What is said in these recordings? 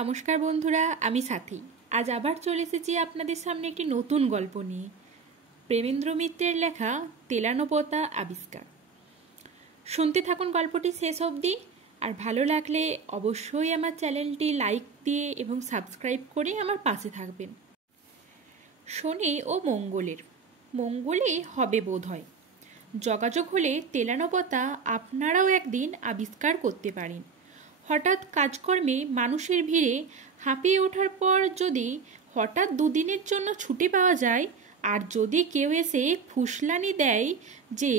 নমস্কার বন্ধুরা, আমি সাথী। আজ আবার চলে এসেছি আপনাদের সামনে একটি নতুন গল্প নিয়ে। প্রেমেন্দ্র মিত্রের লেখা তেলানোপতা আবিষ্কার। শুনতে থাকুন গল্পটি শেষ অবধি। আর ভালো লাগলে অবশ্যই আমার চ্যানেলটি লাইক দিয়ে এবং সাবস্ক্রাইব করে আমার পাশে থাকবেন। শনি ও মঙ্গলে হবে বোধ হয়। যোগাযোগ হলে তেলানোপতা আপনারাও একদিন আবিষ্কার করতে পারেন। হঠাৎ কাজকর্মে মানুষের ভিড়ে হাঁপিয়ে ওঠার পর যদি হঠাৎ দুদিনের জন্য ছুটি পাওয়া যায়, আর যদি কেউ এসে ফুসলানি দেয় যে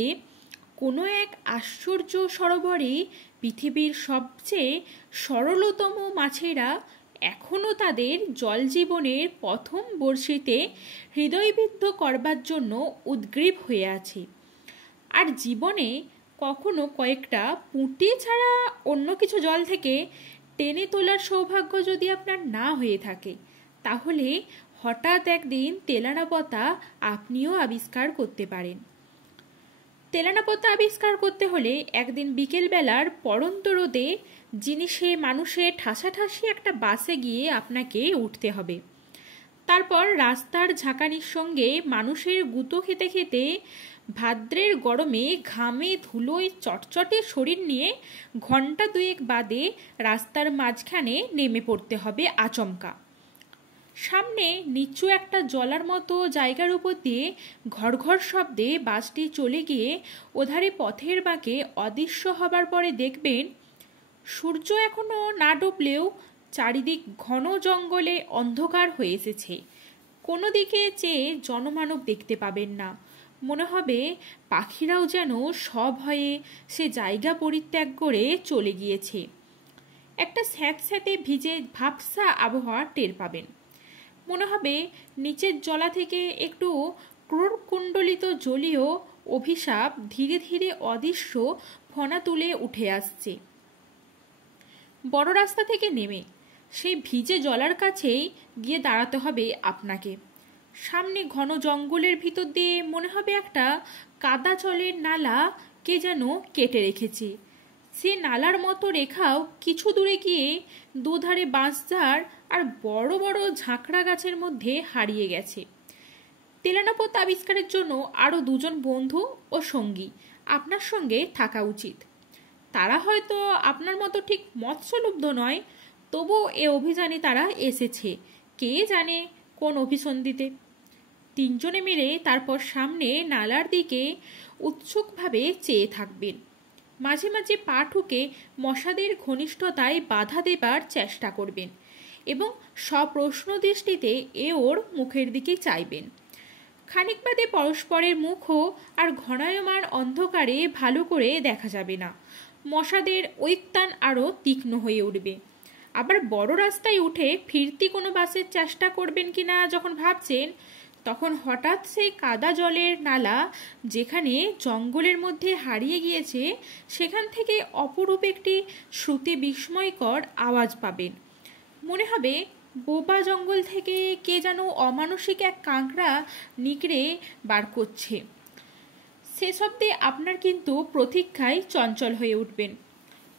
কোনো এক আশ্চর্য সরোবরে পৃথিবীর সবচেয়ে সরলতম মাছেরা এখনও তাদের জলজীবনের প্রথম বর্ষিতে হৃদয়বিদ্ধ করবার জন্য উদ্গ্রীব হয়ে আছে, আর জীবনে কখনো কয়েকটা পুঁটি ছাড়া অন্য কিছু জল থেকে টেনে তোলার সৌভাগ্য যদি আপনার না হয়ে থাকে, তাহলে হঠাৎ একদিন তেলানোপতা আপনিও আবিষ্কার করতে পারেন। তেলানোপতা আবিষ্কার করতে হলে একদিন বিকেলবেলার পড়ন্ত রোদে জিনিসে মানুষে ঠাসাঠাসি একটা বাসে গিয়ে আপনাকে উঠতে হবে। তারপর রাস্তার ঝাঁকানির সঙ্গে মানুষের গুঁতো খেতে খেতে ভাদ্রের গরমে ঘামে ধুলোয় চটচটে শরীর নিয়ে ঘন্টা দুয়েক বাদে রাস্তার মাঝখানে নেমে পড়তে হবে আচমকা। সামনে নিচু একটা জলার মতো জায়গার উপর দিয়ে ঘড়ঘড় শব্দে বাসটি চলে গিয়ে ওধারে পথের বাঁকে অদৃশ্য হবার পরে দেখবেন সূর্য এখনো না ডুবলেও চারিদিক ঘন জঙ্গলে অন্ধকার হয়ে এসেছে। কোনো দিকে চেয়ে জনমানব দেখতে পাবেন না। মনে হবে পাখিরাও যেন সভয়ে সে জায়গা পরিত্যাগ করে চলে গিয়েছে। একটা স্যাঁতস্যাঁতে ভিজে ভাবসা আবহাওয়া টের পাবেন। মনে হবে নিচের জলা থেকে একটু ক্রোড়কুণ্ডলিত জলীয় অভিশাপ ধীরে ধীরে অদৃশ্য ফনা তুলে উঠে আসছে। বড় রাস্তা থেকে নেমে সেই ভিজে জলার কাছেই গিয়ে দাঁড়াতে হবে আপনাকে। সামনে ঘন জঙ্গলের ভিতর দিয়ে মনে হবে একটা কাদা জলের নালা কে যেন কেটে রেখেছে। সে নালার মতো রেখাও কিছু দূরে গিয়ে দুধারে বাঁশঝাড় আর বড় বড় ঝাঁকড়া গাছের মধ্যে হারিয়ে গেছে। তেলানোপতা আবিষ্কারের জন্য আরও দুজন বন্ধু ও সঙ্গী আপনার সঙ্গে থাকা উচিত। তারা হয়তো আপনার মতো ঠিক মৎস্যলুব্ধ নয়, তবু এ অভিযানে তারা এসেছে কে জানে কোন অভিসন্ধিতে। তিনজনে মিলে তারপর সামনে নালার দিকে উৎসুকভাবে চেয়ে থাকবেন। মাঝে মাঝে পা ঠুকে মশাদের ঘনিষ্ঠতায় বাধা দেবার চেষ্টা করবেন এবং সপ্রশ্ন দৃষ্টিতে ওর মুখের দিকে চাইবেন। খানিক বাদে পরস্পরের মুখও আর ঘনায়মান অন্ধকারে ভালো করে দেখা যাবে না। মশাদের ঐক্তান আরও তীক্ষ্ণ হয়ে উঠবে। আবার বড় রাস্তায় উঠে ফিরতি কোনো বাসের চেষ্টা করবেন কিনা যখন ভাবছেন, তখন হঠাৎ সেই কাদা জলের নালা যেখানে জঙ্গলের মধ্যে হারিয়ে গিয়েছে সেখান থেকে অপরূপ একটি শ্রুতি বিস্ময়কর আওয়াজ পাবেন। মনে হবে বোবা জঙ্গল থেকে কে যেন অমানসিক এক কাঁকড়া নিকড়ে বার করছে। সে শব্দে আপনার কিন্তু প্রতীক্ষায় চঞ্চল হয়ে উঠবেন।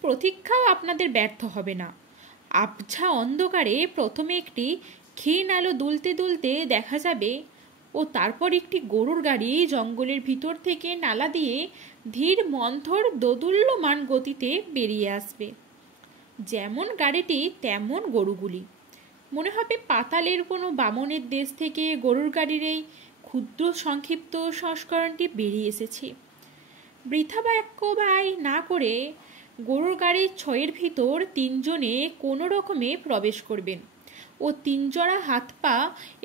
প্রতীক্ষাও আপনাদের ব্যর্থ হবে না। আবছা অন্ধকারে প্রথমে একটি ক্ষীণ আলো দুলতে দুলতে দেখা যাবে ও তারপর একটি গরুর গাড়ি জঙ্গলের ভিতর থেকে নালা দিয়ে ধীর মন্থর দোদুল্যমান গতিতে বেরিয়ে আসবে। যেমন গাড়িটি তেমন গরুগুলি। মনে হবে পাতালের কোনো বামনের দেশ থেকে গরুর গাড়ির এই ক্ষুদ্র সংক্ষিপ্ত সংস্করণটি বেরিয়ে এসেছে। বৃথা বাক্য ব্যয় না করে গরুর গাড়ির ছয়ের ভিতর তিনজনে কোনো রকমে প্রবেশ করবেন ও তিনজোড়া হাত পা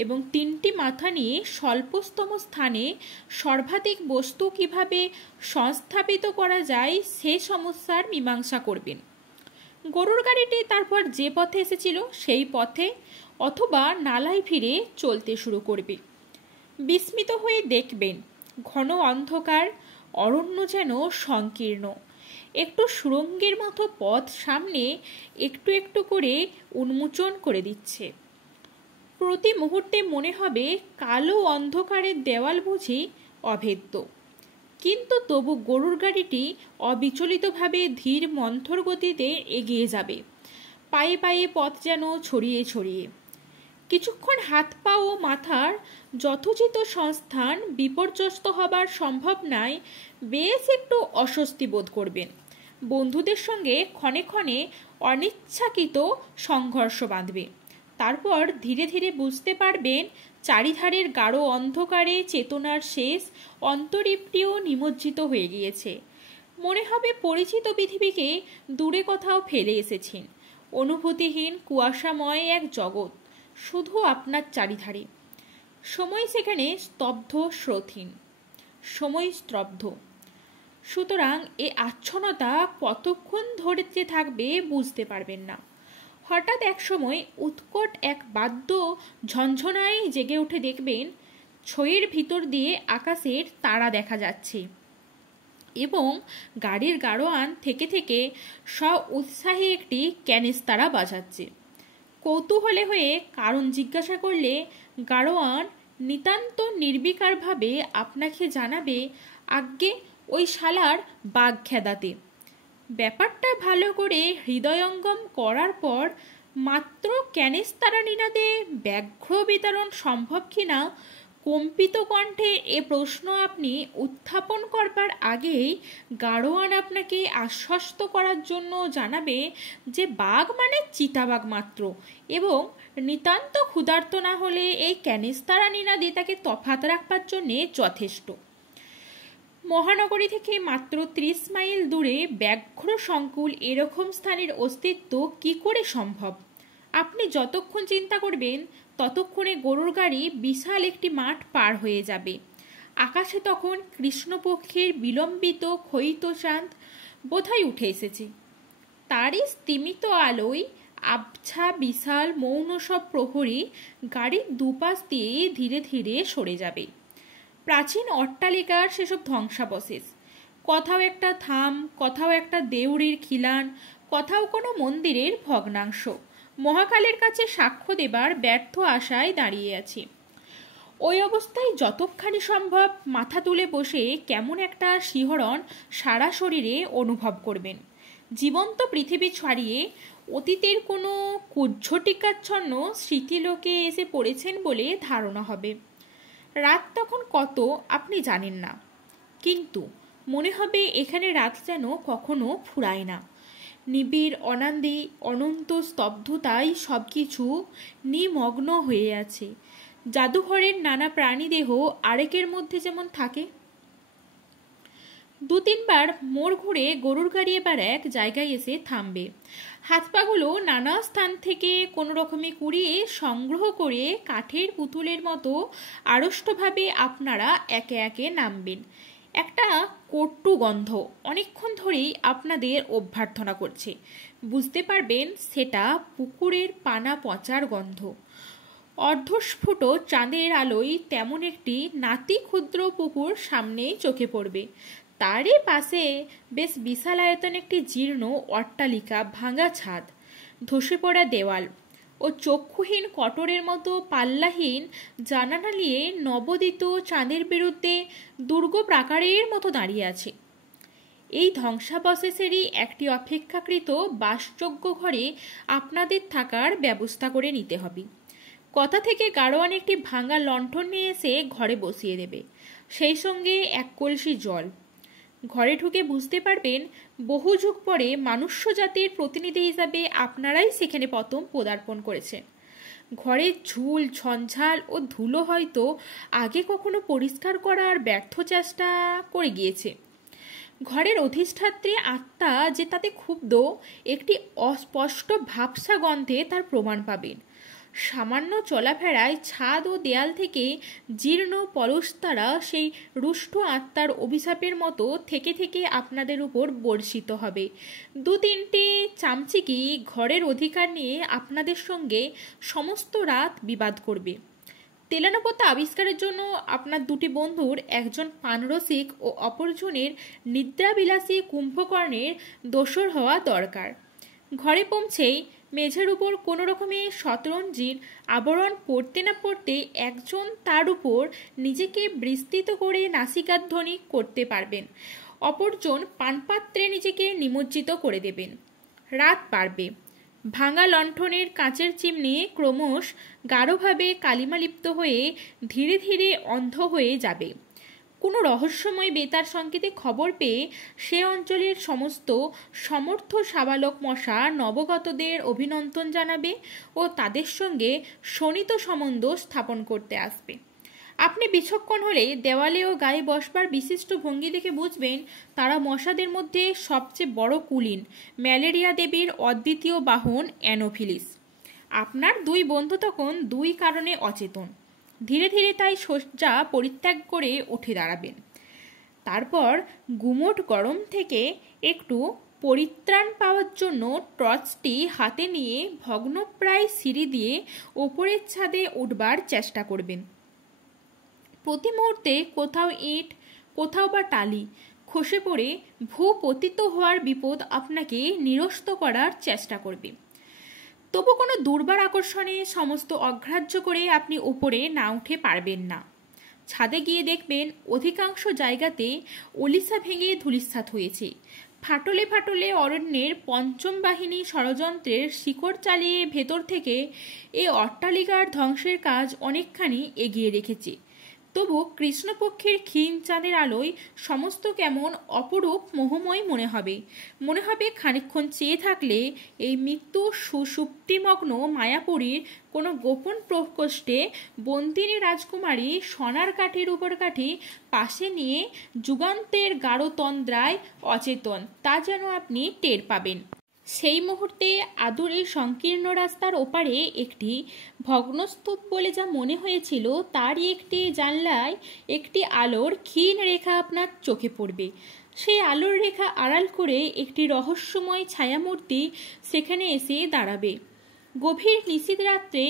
এবং তিনটি মাথা নিয়ে স্বল্পতম স্থানে সর্বাধিক বস্তু কিভাবে সংস্থাপিত করা যায় সে সমস্যার মীমাংসা করবেন। গরুর গাড়িটি তারপর যে পথে এসেছিল সেই পথে অথবা নালায় ফিরে চলতে শুরু করবে। বিস্মিত হয়ে দেখবেন ঘন অন্ধকার, অরণ্য যেন সংকীর্ণ। একটু সুড়ঙ্গের মতো পথ সামনে একটু একটু করে উন্মোচন করে দিচ্ছে। প্রতি মুহূর্তে মনে হবে কালো অন্ধকারের দেওয়াল বুঝি অভেদ্য, কিন্তু তবু গরুর গাড়িটি অবিচলিতভাবে ধীর মন্থর গতিতে এগিয়ে যাবে। পায়ে পায়ে পথ যেন ছড়িয়ে ছড়িয়ে। কিছুক্ষণ হাত পা ও মাথার যথোচিত সংস্থান বিপর্যস্ত হবার সম্ভাবনায় বেশ একটু অস্বস্তি বোধ করবেন। বন্ধুদের সঙ্গে ক্ষণে ক্ষণে অনিচ্ছাকৃত সংঘর্ষ বাঁধবে। তারপর ধীরে ধীরে বুঝতে পারবেন চারিধারের গাঢ় অন্ধকারে চেতনার শেষ অন্তরীপটিও নিমজ্জিত হয়ে গিয়েছে। মনে হবে পরিচিত পৃথিবীকে দূরে কোথাও ফেলে এসেছেন। অনুভূতিহীন কুয়াশাময় এক জগৎ শুধু আপনার চারিধারে। সময় সেখানে স্তব্ধ, স্রোতহীন, সময় স্তব্ধ। সুতরাং এ আচ্ছন্নতা কতক্ষণ ধরে যে থাকবে বুঝতে পারবেন না। হঠাৎ এক সময় উৎকট এক বাদ্য ঝনঝনায় জেগে উঠে দেখবেন ছইয়ের ভিতর দিয়ে আকাশের তারা দেখা যাচ্ছে এবং গাড়ির গাড়োয়ান থেকে থেকে উৎসাহে একটি ক্যানেস্তারা বাজাচ্ছে। কৌতূহলে হয়ে কারণ জিজ্ঞাসা করলে গাড়োয়ান নিতান্ত নির্বিকারভাবে আপনাকে জানাবে, আজ্ঞে ওই শালার বাঘ খেদাতে। ব্যাপারটা ভালো করে হৃদয়ঙ্গম করার পর মাত্র ক্যানেস্তারা নিনাদে ব্যাঘ্র বিতরণ সম্ভব কিনা কম্পিত কণ্ঠে এ প্রশ্ন আপনি উত্থাপন করবার আগেই গাড়োয়ান আপনাকে আশ্বস্ত করার জন্য জানাবে যে বাঘ মানে চিতাবাঘ মাত্র, এবং নিতান্ত ক্ষুধার্ত না হলে এই ক্যানেস্তারা নিনাদে তাকে তফাৎ রাখবার জন্যে যথেষ্ট। মহানগরী থেকে মাত্র 30 মাইল দূরে ব্যাঘ্র সংকুল এরকম স্থানের অস্তিত্ব কি করে সম্ভব? আপনি যতক্ষণ চিন্তা করবেন ততক্ষণে গরুর গাড়ি বিশাল একটি মাঠ পার হয়ে যাবে। আকাশে তখন কৃষ্ণপক্ষের বিলম্বিত ক্ষয়িত চাঁদ বোধহয় উঠে এসেছে। তারই স্তিমিত আলোয় আবছা বিশাল মৌন সব প্রহরী গাড়ির দুপাশ দিয়ে ধীরে ধীরে সরে যাবে। প্রাচীন অট্টালিকার সেসব ধ্বংসাবশেষ, কোথাও একটা থাম, কোথাও একটা দেউড়ির খিলান, কোথাও কোনো মন্দিরের ভগ্নাংশ মহাকালের কাছে সাক্ষ্য দেবার ব্যর্থ আশায় দাঁড়িয়ে আছে। ওই অবস্থায় যতখানি সম্ভব মাথা তুলে বসে কেমন একটা শিহরণ সারা শরীরে অনুভব করবেন। জীবন্ত পৃথিবী ছাড়িয়ে অতীতের কোনো কুজ্ঝটিকাচ্ছন্ন স্মৃতিলোকে এসে পড়েছেন বলে ধারণা হবে। রাত তখন কত আপনি জানেন না, কিন্তু মনে হবে এখানে রাত যেন কখনো ফুরায় না। নিবিড় অনান্দি অনন্ত স্তব্ধতায় সব কিছু নিমগ্ন হয়ে আছে। জাদুঘরের নানা প্রাণীদেহ আরেকের মধ্যে যেমন থাকে। 2-3 বার মোড় ঘুরে গরুর গাড়ি এবার এক জায়গায় এসে থামবে। হাত পাগুলো নানা স্থান থেকে কোনো রকমে কুড়িয়ে সংগ্রহ করে কাঠের পুতুলের মতো আড়ষ্টভাবে আপনারা একে একে নামবেন। একটা কটু গন্ধ অনেকক্ষণ ধরেই আপনাদের অভ্যর্থনা করছে। বুঝতে পারবেন সেটা পুকুরের পানা পচার গন্ধ। অর্ধস্ফুট চাঁদের আলোয় তেমন একটি নাতি ক্ষুদ্র পুকুর সামনেই চোখে পড়বে। তারই পাশে বেশ বিশাল আয়তন একটি জীর্ণ অট্টালিকা, ভাঙা ছাদ, ধসে পড়া দেওয়াল ও চক্ষুহীন কটরের মতো পাল্লাহীন জানালা নিয়ে নবোদিত চাঁদের বিরুদ্ধে দুর্গ প্রাকারের মতো দাঁড়িয়ে আছে। এই ধ্বংসাবশেষেরই একটি অপেক্ষাকৃত বাসযোগ্য ঘরে আপনাদের থাকার ব্যবস্থা করে নিতে হবে। কথা থেকে গাড়োয়ান একটি ভাঙা লণ্ঠন নিয়ে এসে ঘরে বসিয়ে দেবে, সেই সঙ্গে এক কলসি জল। ঘরে ঢুকে বুঝতে পারবেন বহু যুগ পরে মনুষ্য জাতির প্রতিনিধি হিসাবে আপনারাই সেখানে প্রথম পদার্পণ করেছেন। ঘরের ঝুল ঝঞ্ঝাল ও ধুলো হয়তো আগে কখনো পরিষ্কার করার ব্যর্থ চেষ্টা করে গিয়েছে। ঘরের অধিষ্ঠাত্রী আত্মা যে তাতে ক্ষুব্ধ, একটি অস্পষ্ট ভাবসা গন্ধে তার প্রমাণ পাবেন। সামান্য চলাফেরায় ছাদ ও দেয়াল থেকে জীর্ণ পলস্তারা সেই রুষ্ট আত্মার অভিশাপের মতো থেকে থেকে আপনাদের উপর বর্ষিত হবে। 2-3টে চামচিকি ঘরের অধিকার নিয়ে আপনাদের সঙ্গে সমস্ত রাত বিবাদ করবে। তেলানোপোতা আবিষ্কারের জন্য আপনার 2টি বন্ধুর একজন পানরসিক ও অপরজনের নিদ্রাবিলাসী কুম্ভকর্ণের দোসর হওয়া দরকার। ঘরে পৌঁছেই মেঝের উপর কোনো রকমে শতরঞ্জির আবরণ পড়তে না পড়তে একজন তার উপর নিজেকে বিস্তৃত করে নাসিকাধ্বনি করতে পারবেন, অপরজন পানপাত্রে নিজেকে নিমজ্জিত করে দেবেন। রাত বাড়বে, ভাঙা লণ্ঠনের কাঁচের চিমনি ক্রমশ গাঢ়ভাবে কালিমালিপ্ত হয়ে ধীরে ধীরে অন্ধ হয়ে যাবে। কোনো রহস্যময় বেতার সংকেতে খবর পেয়ে সে অঞ্চলের সমস্ত সমর্থ সাবালক মশা নবগতদের অভিনন্দন জানাবে ও তাদের সঙ্গে শোণিত সম্বন্ধ স্থাপন করতে আসবে। আপনি বিচক্ষণ হলে দেওয়ালে ও গায়ে বসবার বিশিষ্ট ভঙ্গি দেখে বুঝবেন তারা মশাদের মধ্যে সবচেয়ে বড় কুলীন, ম্যালেরিয়া দেবীর অদ্বিতীয় বাহন অ্যানোফিলিস। আপনার দুই বন্ধু তখন দুই কারণে অচেতন। ধীরে ধীরে তাই শয্যা পরিত্যাগ করে উঠে দাঁড়াবেন। তারপর গুমোট গরম থেকে একটু পরিত্রাণ পাওয়ার জন্য টর্চটি হাতে নিয়ে ভগ্নপ্রায় সিঁড়ি দিয়ে ওপরের ছাদে উঠবার চেষ্টা করবেন। প্রতি মুহূর্তে কোথাও ইট, কোথাও বা টালি খসে পড়ে ভূপতিত হওয়ার বিপদ আপনাকে নিরস্ত করার চেষ্টা করবে। তবু কোনো দুর্বার আকর্ষণে সমস্ত অগ্রাহ্য করে আপনি উপরে না উঠে পারবেন না। ছাদে গিয়ে দেখবেন অধিকাংশ জায়গাতে অলিসা ভেঙে ধূলিসাৎ হয়েছে। ফাটলে ফাটলে অরণ্যের পঞ্চম বাহিনী ষড়যন্ত্রের শিকড় চালিয়ে ভেতর থেকে এই অট্টালিকার ধ্বংসের কাজ অনেকখানি এগিয়ে রেখেছে। তবু কৃষ্ণপক্ষের ক্ষীণ চাঁদের আলোয় সমস্ত কেমন অপরূপ মোহময় মনে হবে খানিকক্ষণ চেয়ে থাকলে এই মৃত্যু সুষুপ্তিমগ্ন মায়াপুরীর কোনো গোপন প্রকোষ্ঠে বন্দিনী রাজকুমারী সোনার কাঠির উপর কাঠি পাশে নিয়ে যুগান্তের গাঢ় তন্দ্রায় অচেতন, তা যেন আপনি টের পাবেন। সেই মুহূর্তে আদুরে সংকীর্ণ রাস্তার ওপারে একটি ভগ্নস্তূপ বলে যা মনে হয়েছিল তারই একটি জানলায় একটি আলোর ক্ষীণ রেখা আপনার চোখে পড়বে। সেই আলোর রেখা আড়াল করে একটি রহস্যময় ছায়ামূর্তি সেখানে এসে দাঁড়াবে। গভীর নিশীথ রাত্রে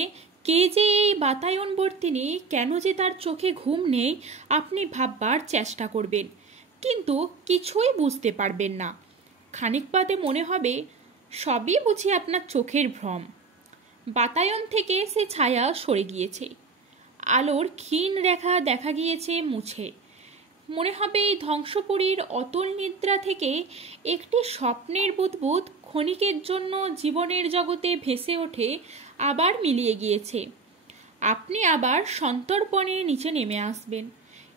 কে যে এই বাতায়নবর্তিনী, কেন যে তার চোখে ঘুম নেই, আপনি ভাববার চেষ্টা করবেন, কিন্তু কিছুই বুঝতে পারবেন না। খানিক বাদে মনে হবে সবই বুঝি আপনার চোখের ভ্রম। বাতায়ন থেকে সে ছায়া সরে গিয়েছে, আলোর ক্ষীণ রেখা দেখা গিয়েছে মুছে। মনে হবে এই ধ্বংসপুরীর অতল নিদ্রা থেকে একটি স্বপ্নের বুদবুদ ক্ষণিকের জন্য জীবনের জগতে ভেসে ওঠে, আবার মিলিয়ে গিয়েছে। আপনি আবার সন্তর্পণে নিচে নেমে আসবেন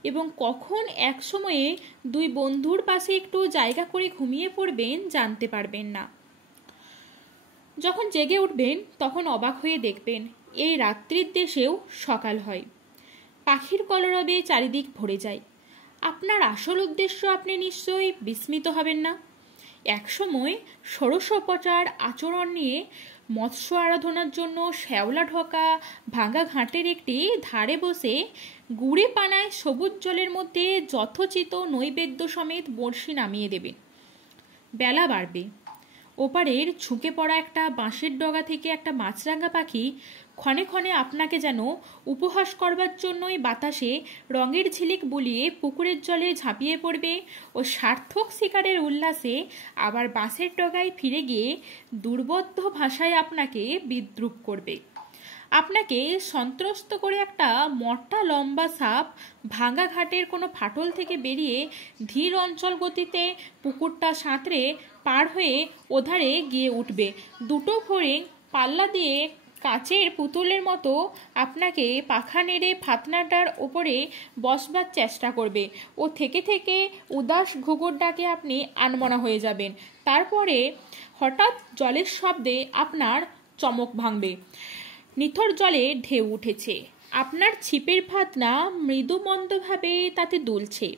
এবং কখন এক সময়ে দুই বন্ধুর পাশে একটু জায়গা করে ঘুমিয়ে পড়বেন জানতে পারবেন না। যখন জেগে উঠবেন তখন অবাক হয়ে দেখবেন এই রাত্রির দেশেও সকাল হয়। পাখির কলরবে চারিদিক ভরে যায়। আপনার আসল উদ্দেশ্য আপনি নিশ্চয়ই বিস্মিত হবেন না। একসময় ষোড়শোপচার আচরণ নিয়ে মৎস্য আরাধনার জন্য শ্যাওলা ঢোকা ভাঙা ঘাটের একটি ধারে বসে গুড়ে পানায় সবুজ জলের মধ্যে যথোচিত নৈবেদ্য সমেত বড়শি নামিয়ে দেবেন। বেলা বাড়বে। ওপারের ঝুঁকে পড়া একটা বাঁশের ডগা থেকে একটা মাছরাঙা পাখি ক্ষণে ক্ষণে আপনাকে যেন উপহাস করবার জন্যই বাতাসে রঙের ঝিলিক বুলিয়ে পুকুরের জলে ঝাঁপিয়ে পড়বে ও সার্থক শিকারের উল্লাসে আবার বাঁশের ডগায় ফিরে গিয়ে দুর্বোধ্য ভাষায় আপনাকে বিদ্রূপ করবে। আপনাকে সন্ত্রস্ত করে একটা মোটা লম্বা সাপ ভাঙা ঘাটের কোনো ফাটল থেকে বেরিয়ে ধীর অঞ্চল গতিতে পুকুরটা সাঁতরে পার হয়ে ওধারে গিয়ে উঠবে। দুটো ফড়িং পাল্লা দিয়ে কাচের পুতুলের মতো আপনাকে পাখা নেড়ে ফাতনাটার ওপরে বসবার চেষ্টা করবে ও থেকে থেকে উদাস ঘুঘুর ডাকে আপনি আনমনা হয়ে যাবেন। তারপরে হঠাৎ জলের শব্দে আপনার চমক ভাঙবে। নিথর জলে ঢেউ উঠেছে। আপনার ছিপের ফাতনা মৃদুমন্দভাবে তাতে দুলছে।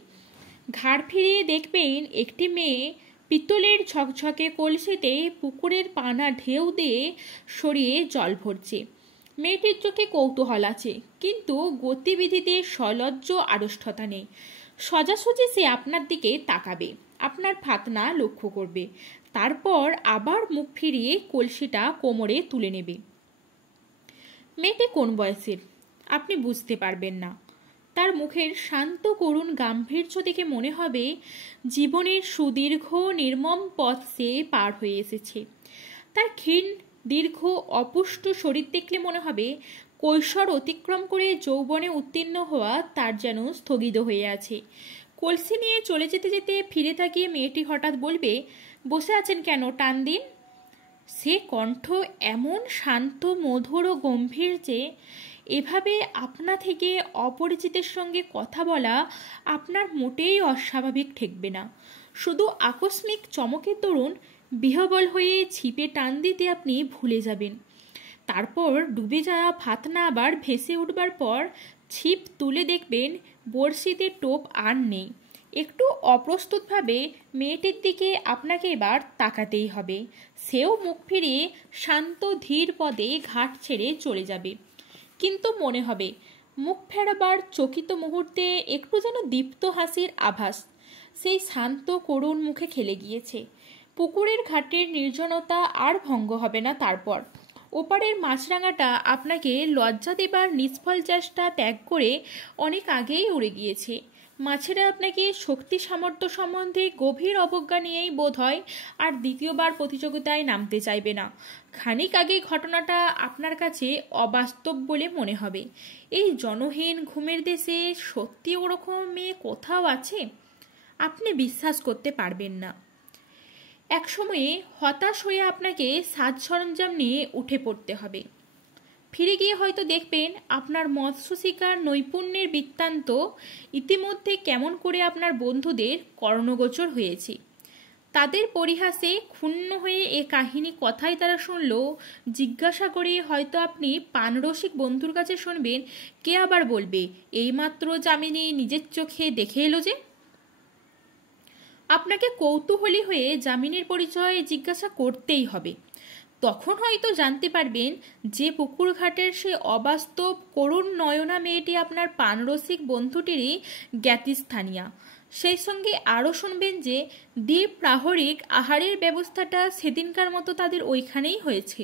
ঘাড় ফিরিয়ে দেখবেন একটি মেয়ে পিতলের ঝকঝকে কলসিতে পুকুরের পানা ঢেউ দিয়ে সরিয়ে জল ভরছে। মেয়েটির চোখে কৌতূহল আছে, কিন্তু গতিবিধিতে সলজ্জ আড়ষ্ঠতা নেই। সোজাসুজি সে আপনার দিকে তাকাবে, আপনার ফাতনা লক্ষ্য করবে, তারপর আবার মুখ ফিরিয়ে কলসিটা কোমরে তুলে নেবে। মেয়েটি কোন বয়সের আপনি বুঝতে পারবেন না। তার মুখের শান্ত করুণ গাম্ভীর্য দেখে মনে হবে জীবনের সুদীর্ঘ নির্মম পথ সে পার হয়ে এসেছে। তার ক্ষীণ দীর্ঘ অপুষ্ট শরীর দেখলে মনে হবে কৈশোর অতিক্রম করে যৌবনে উত্তীর্ণ হওয়া তার যেন স্থগিত হয়ে আছে। কলসি নিয়ে চলে যেতে যেতে ফিরে তাকিয়ে মেয়েটি হঠাৎ বলবে, বসে আছেন কেন, টান দিন। সে কণ্ঠ এমন শান্ত, মধুর ও গম্ভীর যে এভাবে আপনা থেকে অপরিচিতের সঙ্গে কথা বলা আপনার মোটেই অস্বাভাবিক ঠেকবে না। শুধু আকস্মিক চমকের দরুন বিহ্বল হয়ে ছিপে টান দিতে আপনি ভুলে যাবেন। তারপর ডুবে যাওয়া ফাতনা আবার ভেসে উঠবার পর ছিপ তুলে দেখবেন বড়শিতে টোপ আর নেই। একটু অপ্রস্তুতভাবে মেয়েটির দিকে আপনাকে এবার তাকাতেই হবে। সেও মুখ ফিরিয়ে শান্ত ধীর পদে ঘাট ছেড়ে চলে যাবে। কিন্তু মনে হবে মুখ ফেরাবার চকিত মুহূর্তে একটু যেন দীপ্ত হাসির আভাস সেই শান্ত করুণ মুখে খেলে গিয়েছে। পুকুরের ঘাটের নির্জনতা আর ভঙ্গ হবে না তারপর। ওপারের মাছরাঙাটা আপনাকে লজ্জা দেবার নিষ্ফল চেষ্টা ত্যাগ করে অনেক আগেই উড়ে গিয়েছে। মাছেরা আপনাকে শক্তি সামর্থ্য সম্বন্ধে গভীর অবজ্ঞা নিয়েই বোধ হয় আর দ্বিতীয়বার প্রতিযোগিতায় নামতে চাইবে না। খানিক আগে ঘটনাটা আপনার কাছে অবাস্তব বলে মনে হবে। এই জনহীন ঘুমের দেশে সত্যি ওরকম মেয়ে কোথাও আছে? আপনি বিশ্বাস করতে পারবেন না। একসময়ে হতাশ হয়ে আপনাকে সাজ সরঞ্জাম নিয়ে উঠে পড়তে হবে। ফিরে গিয়ে হয়তো দেখবেন আপনার মৎস্য শিকার নৈপুণ্যের বৃত্তান্ত ইতিমধ্যে কেমন করে আপনার বন্ধুদের কর্ণগোচর হয়েছে। তাদের পরিহাসে ক্ষুণ্ণ হয়ে এ কাহিনী কথাই তারা শুনল জিজ্ঞাসা করে হয়তো আপনি পানরসিক বন্ধুর কাছে শুনবেন, কে আবার বলবে এইমাত্র যামিনী নিজের চোখে দেখে এলো যে। আপনাকে কৌতূহলী হয়ে যামিনীর পরিচয় জিজ্ঞাসা করতেই হবে। তখন হয়তো জানতে পারবেন যে পুকুর ঘাটের সে অবাস্তব করুণ নয়না মেয়েটি আপনার পানরসিক বন্ধুটিরই জ্ঞাতিস্থানীয়া। সেই সঙ্গে আরও শুনবেন যে দ্বীপ প্রাহরিক আহারের ব্যবস্থাটা সেদিনকার মতো তাদের ওইখানেই হয়েছে।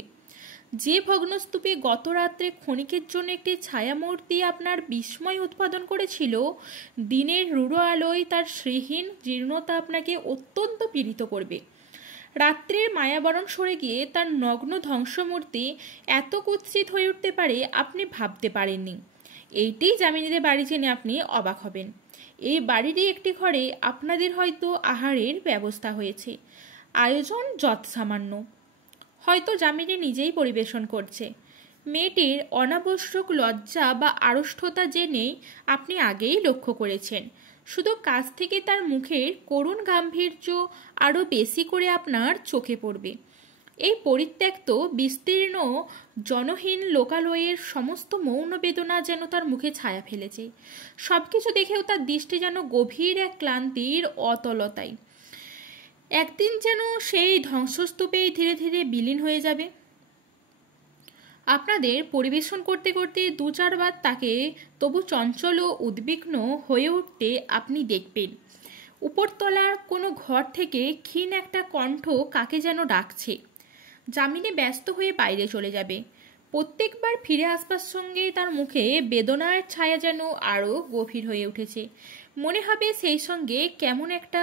যে ভগ্নস্তূপে গত রাত্রে ক্ষণিকের জন্য একটি ছায়ামূর্তি আপনার বিস্ময় উৎপাদন করেছিল, দিনের রূঢ় আলোয় তার শ্রীহীন জীর্ণতা আপনাকে অত্যন্ত পীড়িত করবে। রাত্রির মায়াবরণ সরে গিয়ে তার নগ্ন ধ্বংসমূর্তি এত কুৎসিত হয়ে উঠতে পারে আপনি ভাবতে পারেননি। এইটিই যামিনীদের বাড়ি জেনে আপনি অবাক হবেন। এই বাড়িরই একটি ঘরে আপনাদের হয়তো আহারের ব্যবস্থা হয়েছে। আয়োজন যৎসামান্য। হয়তো যামিনী নিজেই পরিবেশন করছে। মেয়েটির অনাবশ্যক লজ্জা বা আড়ষ্ঠতা যে নেই আপনি আগেই লক্ষ্য করেছেন। শুধু কাছ থেকে তার মুখের করুণ গাম্ভীর্য আরও বেশি করে আপনার চোখে পড়বে। এই পরিত্যক্ত বিস্তীর্ণ জনহীন লোকালয়ের সমস্ত মৌন বেদনা যেন তার মুখে ছায়া ফেলেছে। সবকিছু দেখেও তার দৃষ্টি যেন গভীর এক ক্লান্তির অতলতায়। একদিন যেন সেই ধ্বংসস্তূপেই ধীরে ধীরে বিলীন হয়ে যাবে। আপনাদের পরিবেশন করতে করতে দু চারবার তাকে তবু চঞ্চল ও উদ্বিগ্ন হয়ে উঠতে আপনি দেখবেন। উপরতলার কোনো ঘর থেকে ক্ষীণ একটা কণ্ঠ কাকে যেন ডাকছে। যামিনী ব্যস্ত হয়ে বাইরে চলে যাবে। প্রত্যেকবার ফিরে আসবার সঙ্গে তার মুখে বেদনার ছায়া যেন আরও গভীর হয়ে উঠেছে। মনে হবে সেই সঙ্গে কেমন একটা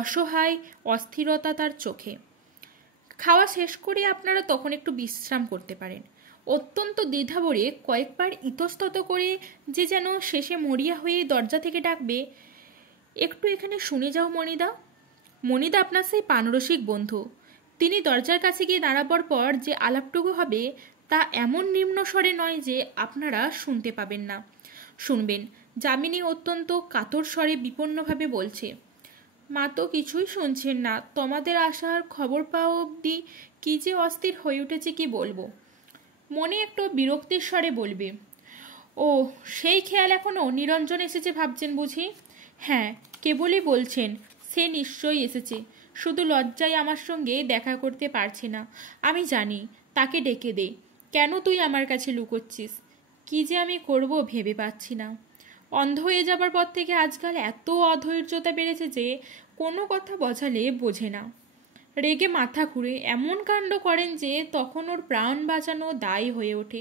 অসহায় অস্থিরতা তার চোখে। খাওয়া শেষ করে আপনারা তখন একটু বিশ্রাম করতে পারেন। অত্যন্ত দ্বিধাভরে কয়েকবার ইতস্তত করে যে যেন শেষে মরিয়া হয়ে দরজা থেকে ডাকবে, একটু এখানে শুনে যাও মণিদা। মণিদা আপনার সেই পানরসিক বন্ধু। তিনি দরজার কাছে গিয়ে দাঁড়াবার পর যে আলাপটুকু হবে তা এমন নিম্ন স্বরে নয় যে আপনারা শুনতে পাবেন না। শুনবেন যামিনী অত্যন্ত কাতর স্বরে বিপন্নভাবে বলছে, মা তো কিছুই শুনছেন না। তোমাদের আসার খবর পাওয়া অবধি কি যে অস্থির হয়ে উঠেছে কি বলবো। মনে একটু বিরক্তির স্বরে বলবে, ও সেই খেয়াল এখনো নিরঞ্জন এসেছে ভাবছেন বুঝি? হ্যাঁ, কেবলই বলছেন সে নিশ্চয়ই এসেছে, শুধু লজ্জায় আমার সঙ্গে দেখা করতে পারছে না। আমি জানি, তাকে ডেকে দে। কেন তুই আমার কাছে লুকোচ্ছিস? কি যে আমি করব ভেবে পাচ্ছি না। অন্ধ হয়ে যাবার পর থেকে আজকাল এত অধৈর্যতা বেড়েছে যে কোনো কথা বোঝালে বোঝে না। রেগে মাথা ঘুরে এমন কাণ্ড করেন যে তখন ওর প্রাণ বাঁচানো দায় হয়ে ওঠে।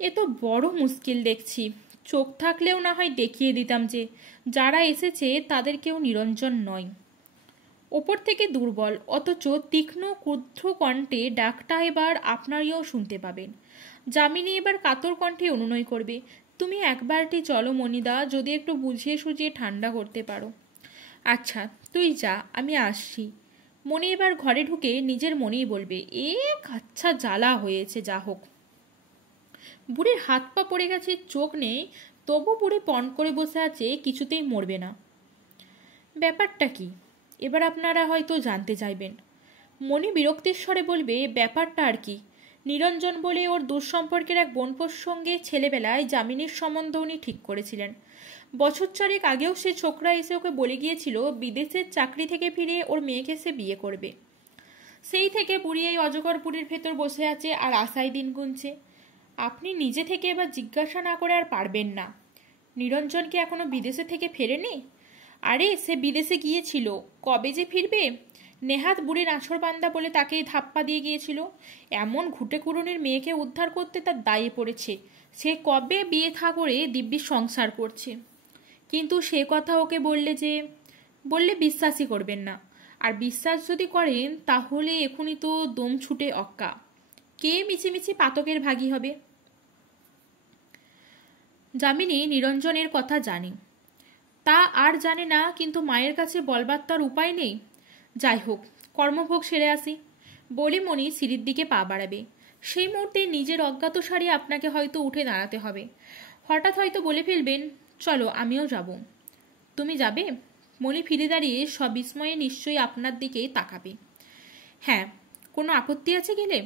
এ তো বড় মুশকিল দেখছি। চোখ থাকলেও না হয় দেখিয়ে দিতাম যে যারা এসেছে তাদের কেউ নিরঞ্জন নয়। ওপর থেকে দুর্বল অথচ তীক্ষ্ণ ক্ষুদ্র কণ্ঠে ডাকটা এবার আপনারিও শুনতে পাবেন। যামিনী এবার কাতর কণ্ঠে অনুনয় করবে, তুমি একবারটি চলো মণিদা, যদি একটু বুঝিয়ে সুঝিয়ে ঠান্ডা করতে পারো। আচ্ছা তুই যা, আমি আসছি। মনি এবার ঘরে ঢুকে নিজের মনেই বলবে, আচ্ছা জ্বালা হয়েছে, যা হোক। বুড়ির হাত পা পড়ে গেছে, চোখ নেই, তবু বুড়ি পণ করে বসে আছে, কিছুতেই মরবে না। ব্যাপারটা কি এবার আপনারা হয়তো জানতে চাইবেন। মনি বিরক্তির স্বরে বলবে, ব্যাপারটা আর কি, নিরঞ্জন বলে ওর দূরসম্পর্কের এক বোনপোর সঙ্গে ছেলেবেলায় যামিনীর সম্বন্ধ উনি ঠিক করেছিলেন। বছর চারেক আগেও সে ছোকরা এসে ওকে বলে গিয়েছিল বিদেশের চাকরি থেকে ফিরে ওর মেয়েকে সে বিয়ে করবে। সেই থেকে বুড়ি এই অজগরপুরীর ভেতর বসে আছে আর আশায় দিন গুনছে। আপনি নিজে থেকে এবার জিজ্ঞাসা না করে আর পারবেন না, নিরঞ্জন কি এখনো বিদেশে থেকে ফেরেনি? আরে সে বিদেশে গিয়েছিল, কবে যে ফিরবে? নেহাত বুড়ির আঁচড়বান্দা বলে তাকেই ধাপ্পা দিয়ে গিয়েছিল। এমন ঘুটেকুড়ুনির মেয়েকে উদ্ধার করতে তার দায়ে পড়েছে। সে কবে বিয়ে থা করে দিব্যি সংসার করছে। কিন্তু সে কথা ওকে বললে বিশ্বাসই করবেন না। আর বিশ্বাস যদি করেন তাহলে এখনই তো দম ছুটে অক্কা। কে মিছিমিছি পাতকের ভাগী হবে? যামিনী নিরঞ্জনের কথা জানে, তা আর জানে না, কিন্তু মায়ের কাছে বলবার তার উপায় নেই। যাই হোক, কর্মভোগ সেরে আসি বলে মনি সিঁড়ির দিকে পা বাড়াবে। সেই মুহূর্তে নিজের অজ্ঞাত সারি আপনাকে হয়তো উঠে দাঁড়াতে হবে। হঠাৎ হয়তো বলে ফেলবেন, চলো আমিও যাব। তুমি যাবে? মনি ফিরে দাঁড়িয়ে সবিস্ময়ে নিশ্চয়ই আপনার দিকেই তাকাবে। হ্যাঁ, কোনো আপত্তি আছে গেলে?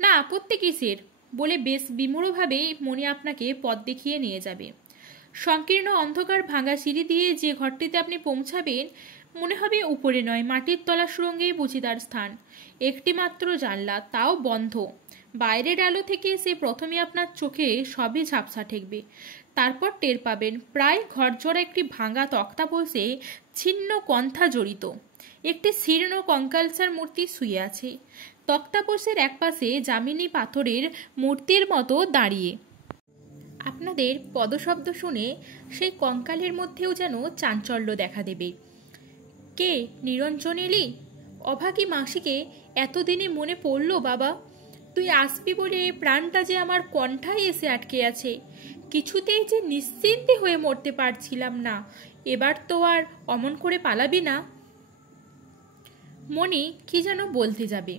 না, আপত্তি কিসের বলে বেশ বিমূঢ়ভাবে মনি আপনাকে পথ দেখিয়ে নিয়ে যাবে। সংকীর্ণ অন্ধকার ভাঙা সিঁড়ি দিয়ে যে ঘরটিতে আপনি পৌঁছাবেন, মনে হবে উপরে নয়, মাটির তলা সুড়ঙ্গেই বুঝি তার স্থান। একটি মাত্র জানলা, তাও বন্ধ। বাইরের আলো থেকে সে প্রথমে আপনার চোখে সবই ঝাপসা ঠেকবে। তারপর টের পাবেন প্রায় ঘরজোড়া একটি ভাঙা তক্তা বসে ছিন্ন কন্থা জড়িত একটি শীর্ণ কঙ্কালসার মূর্তি শুয়ে আছে। তক্তাপোষের একপাশে যামিনী পাথরের মূর্তির মতো দাঁড়িয়ে। আপনাদের পদশব্দ শুনে সেই কঙ্কালের মধ্যেও যেন চাঞ্চল্য দেখা দেবে। কে, নিরঞ্জন এলি? অভাগী মাসিকে এতদিনে মনে পড়ল বাবা? তুই আসবি বলে প্রাণটা যে আমার কণ্ঠায় এসে আটকে আছে। কিছুতেই যে নিশ্চিন্তে হয়ে মরতে পারছিলাম না। এবার তো আর অমন করে পালাবি না? মনি কি যেন বলতে যাবে,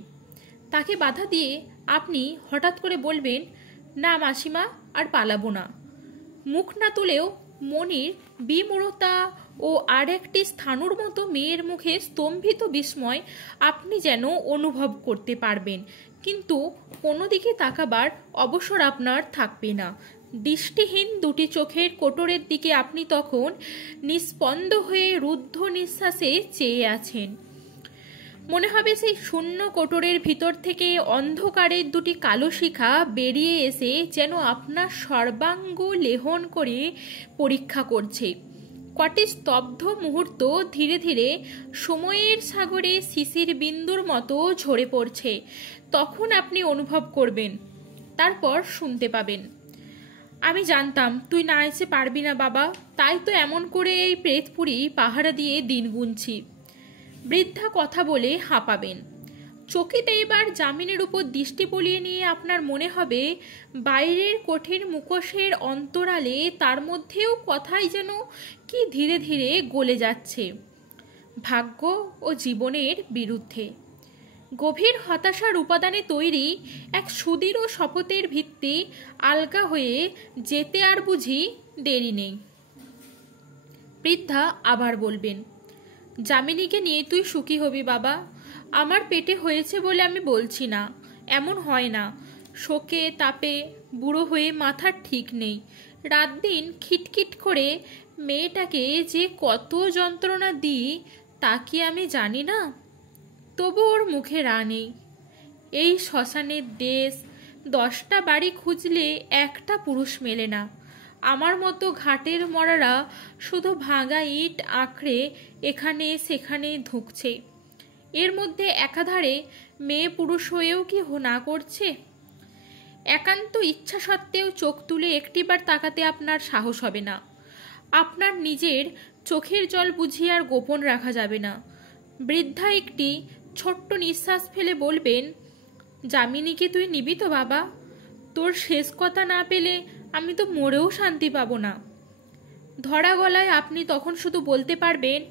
তাকে বাধা দিয়ে আপনি হঠাৎ করে বলবেন, না মাসিমা, আর পালাবো না। মুখ না তুলেও মনির বিমূঢ়তা ও আর একটি স্থানুর মতো মেয়ের মুখে স্তম্ভিত বিস্ময় আপনি যেন অনুভব করতে পারবেন। কিন্তু কোনো দিকে তাকাবার অবসর আপনার থাকবে না। দৃষ্টিহীন দুটি চোখের কোটরের দিকে আপনি তখন নিস্পন্দ হয়ে রুদ্ধ নিঃশ্বাসে চেয়ে আছেন। মনে হবে সেই শূন্য কোটরের ভিতর থেকে অন্ধকারের দুটি কালো শিখা বেরিয়ে এসে যেন আপনার সর্বাঙ্গ লেহন করে পরীক্ষা করছে। কটি স্তব্ধ মুহূর্ত ধীরে ধীরে সময়ের সাগরে শিশির বিন্দুর মতো ঝরে পড়ছে। তখন আপনি অনুভব করবেন, তারপর শুনতে পাবেন, আমি জানতাম তুই না এসে পারবি না বাবা, তাই তো এমন করে এই প্রেতপুরী পাহারা দিয়ে দিন গুনছি। বৃদ্ধা কথা বলে হাঁপাবেন। চকিতে এবার জামিনের উপর দৃষ্টি পলিয়ে নিয়ে আপনার মনে হবে বাইরের কঠিন মুখোশের অন্তরালে তার মধ্যেও কথাই যেন কি ধীরে ধীরে গলে যাচ্ছে, ভাগ্য ও জীবনের বিরুদ্ধে। গভীর হতাশার উপাদানে তৈরি এক সুদৃঢ় শপথের ভিত্তি আলগা হয়ে যেতে আর বুঝি দেরি নেই। বৃদ্ধা আবার বলবেন, যামিনীকে নিয়ে তুই সুখী হবি বাবা। আমার পেটে হয়েছে বলে আমি বলছি না, এমন হয় না। শোকে তাপে বুড়ো হয়ে মাথার ঠিক নেই। রাত দিন খিটখিট করে মেয়েটাকে যে কত যন্ত্রণা দিই তা কি আমি জানি না? তবু ওর মুখে রা নেই। এই শ্মশানের দেশ, 10টা বাড়ি খুঁজলে একটা পুরুষ মেলে না। আমার মতো ঘাটের মরারা শুধু ভাঙা ইট আঁকড়ে এখানে সেখানে ধুঁকছে। এর মধ্যে একাধারে মেয়ে পুরুষ হয়েও কি না করছে? একান্ত ইচ্ছা সত্ত্বেও চোখ তুলে একটিবার তাকাতে আপনার সাহস হবে না। আপনার নিজের চোখের জল বুঝিয়ে আর গোপন রাখা যাবে না। বৃদ্ধা একটি ছোট্ট নিঃশ্বাস ফেলে বলবেন, যামিনীকে তুই নিবি তো বাবা? তোর শেষ কথা না পেলে আমি তো মরেও শান্তি পাবো না। ধরা গলায় আপনি তখন শুধু বলতে পারবেন,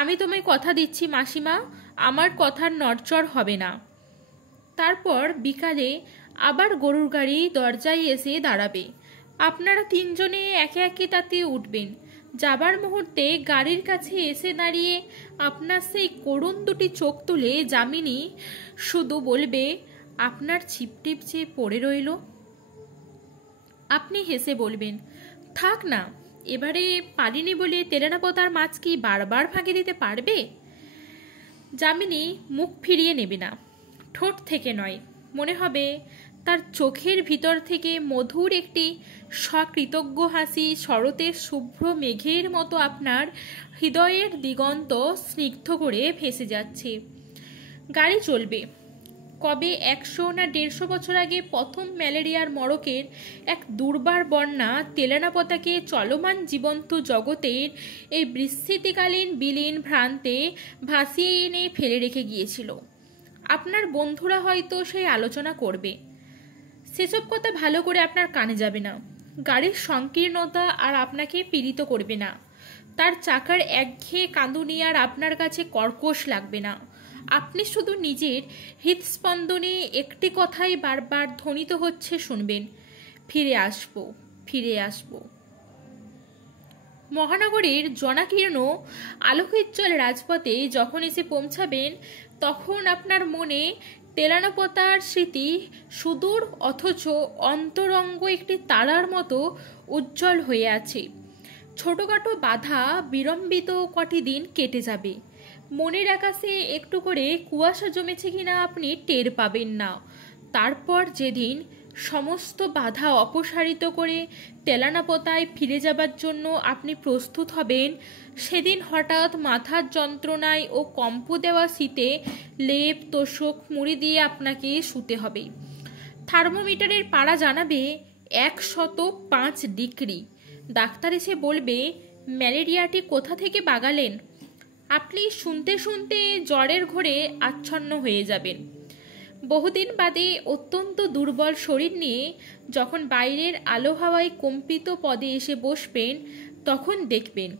আমি তোমায় কথা দিচ্ছি মাসিমা, আমার কথার নড়চড় হবে না। তারপর বিকালে আবার গরুর গাড়ি দরজায় এসে দাঁড়াবে। আপনারা তিনজনে একে একে তাতে উঠবেন। যাবার মুহূর্তে গাড়ির কাছে এসে দাঁড়িয়ে আপনার সেই করুণ দুটি চোখ তুলে যামিনী শুধু বলবে, আপনার ছিপটিপ যে পড়ে রইল। আপনি হেসে বলবেন, থাক না, এবারে পারিনি বলে তেলেনাপোতার মাছ কি বারবার ফাঁকি দিতে পারবে? যামিনী মুখ ফিরিয়ে নেবে না, ঠোঁট থেকে নয়, মনে হবে তার চোখের ভিতর থেকে মধুর একটি সকৃতজ্ঞ হাসি শরতের শুভ্র মেঘের মতো আপনার হৃদয়ের দিগন্ত স্নিগ্ধ করে ভেসে যাচ্ছে। গাড়ি চলবে। কবে 100 না 150 বছর আগে প্রথম ম্যালেরিয়ার মড়কের এক দুর্বার বন্যা তেলেনাপোতাকে চলমান জীবন্ত জগতের এই বিস্মৃতিকালীন বিলীন ভ্রান্তে ভাসিয়ে এনে ফেলে রেখে গিয়েছিল। আপনার বন্ধুরা হয়তো সেই আলোচনা করবে, সেসব কথা ভালো করে আপনার কানে যাবে না। গাড়ির সংকীর্ণতা আর আপনাকে পীড়িত করবে না, তার চাকার একঘেয়ে কাঁদুনি আর আপনার কাছে কর্কশ লাগবে না। আপনি শুধু নিজের হৃদস্পন্দনে একটি কথাই বারবার ধ্বনিত হচ্ছে শুনবেন, ফিরে আসবো, ফিরে আসবো। মহানগরীর জনাকীর্ণ আলোকোজ্জ্বল রাজপথে যখন এসে পৌঁছাবেন, তখন আপনার মনে তেলানাপোতার স্মৃতি সুদূর অথচ অন্তরঙ্গ একটি তারার মতো উজ্জ্বল হয়ে আছে। ছোটখাটো বাধা বিলম্বিত কটি দিন কেটে যাবে। মনের আকাশে একটু করে কুয়াশা জমেছে কিনা আপনি টের পাবেন না। তারপর যেদিন সমস্ত বাধা অপসারিত করে তেলানাপোতায় ফিরে যাবার জন্য আপনি প্রস্তুত হবেন, সেদিন হঠাৎ মাথার যন্ত্রণায় ও কম্প দেওয়া শীতে লেপ তোষক মুড়ি দিয়ে আপনাকে শুতে হবে। থার্মোমিটারের পারা জানাবে 105 ডিগ্রি। ডাক্তার এসে বলবে, ম্যালেরিয়াটি কোথা থেকে বাগালেন? আপনি শুনতে শুনতে জ্বরের ঘোরে আচ্ছন্ন হয়ে যাবেন। বহুদিন বাদে অত্যন্ত দুর্বল শরীর নিয়ে যখন বাইরের আলো হাওয়ায় কম্পিত পদে এসে বসবেন, তখন দেখবেন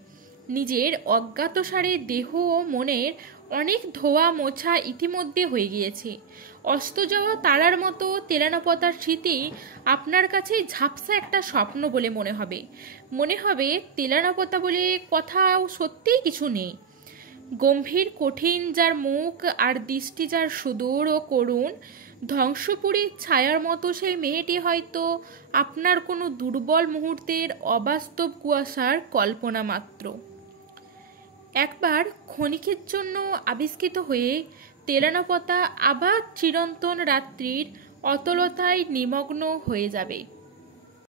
নিজের অজ্ঞাতসারে দেহ ও মনের অনেক ধোয়া মোছা ইতিমধ্যে হয়ে গিয়েছে। অস্ত যাওয়া তারার মতো তেলানাপোতার স্মৃতি আপনার কাছে ঝাপসা একটা স্বপ্ন বলে মনে হবে। মনে হবে তেলানাপোতা বলে কথাও সত্যিই কিছু নেই। গম্ভীর কঠিন যার মুখ আর দৃষ্টি যার সুদূর ও করুণ, ধ্বংসপুরীর ছায়ার মতো সেই মেয়েটি হয়তো আপনার কোনো দুর্বল মুহূর্তের অবাস্তব কুয়াশার কল্পনা মাত্র। একবার ক্ষণিকের জন্য আবিষ্কৃত হয়ে তেলানাপোতা আবার চিরন্তন রাত্রির অতলতায় নিমগ্ন হয়ে যাবে।